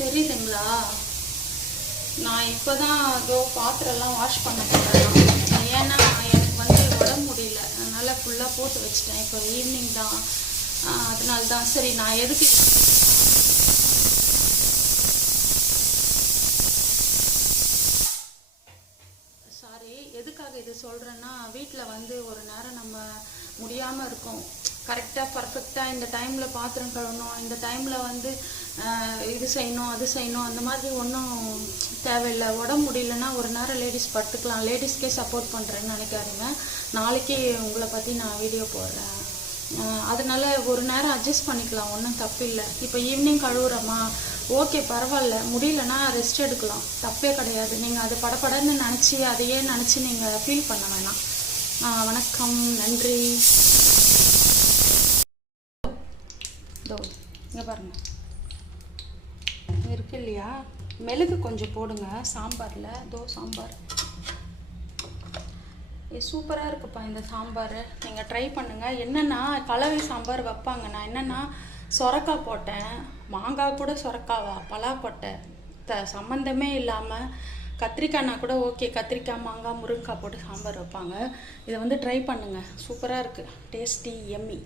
தெரியுதுங்களா? நான் இப்போ தான் ஏதோ பாத்திரம்லாம் வாஷ் பண்ண போகிறேன். ஏன்னா எனக்கு வந்து உடம்பு முடியல, அதனால் ஃபுல்லாக போட்டு வச்சுட்டேன். இப்போ ஈவினிங் தான், அதனால தான் சரி நான் எதுக்கு சாரி எதுக்காக இது சொல்கிறேன்னா, வீட்டில் வந்து ஒரு நேரம் நம்ம முடியாமல் இருக்கோம். கரெக்டாக பர்ஃபெக்டாக இந்த டைமில் பாத்திரம் கழுவணும், இந்த டைமில் வந்து இது செய்யணும் அது செய்யணும், அந்த மாதிரி ஒன்றும் தேவையில்லை. உடம்பு முடியலன்னா ஒரு நேரம் லேடிஸ் படுத்துக்கலாம். லேடிஸ்க்கே சப்போர்ட் பண்ணுறேன்னு நினைக்காதீங்க. நாளைக்கே உங்களை பற்றி நான் வீடியோ போடுறேன். அதனால ஒரு நேரம் அட்ஜஸ்ட் பண்ணிக்கலாம், ஒன்றும் தப்பு இல்லை. இப்போ ஈவினிங் கழுவுறோமா, ஓகே பரவாயில்ல, முடியலன்னா ரெஸ்ட் எடுக்கலாம், தப்பே கிடையாது. நீங்கள் அது படப்படன்னு நினச்சி அதையே நினச்சி நீங்கள் ஃபீல் பண்ண வேணாம். வணக்கம், நன்றி. இதோ இங்கே பாருங்கள், இருக்கு இல்லையா, மிளகு கொஞ்சம் போடுங்க சாம்பாரில். இதோ சாம்பார் சூப்பராக இருக்குப்பா இந்த சாம்பார், நீங்கள் ட்ரை பண்ணுங்கள். என்னென்னா கலவை சாம்பார் வைப்பாங்க. நான் என்னென்னா சொரக்காய் போட்டேன், மாங்காய் கூட சொரக்காவா பலாக்கொட்டை சம்மந்தமே இல்லாமல், கத்திரிக்காய்னா கூட ஓகே, கத்திரிக்காய் மாங்காய் முருங்கைக்காய் போட்டு சாம்பார் வைப்பாங்க. இதை வந்து ட்ரை பண்ணுங்கள், சூப்பராக இருக்குது, டேஸ்டி எம்மி.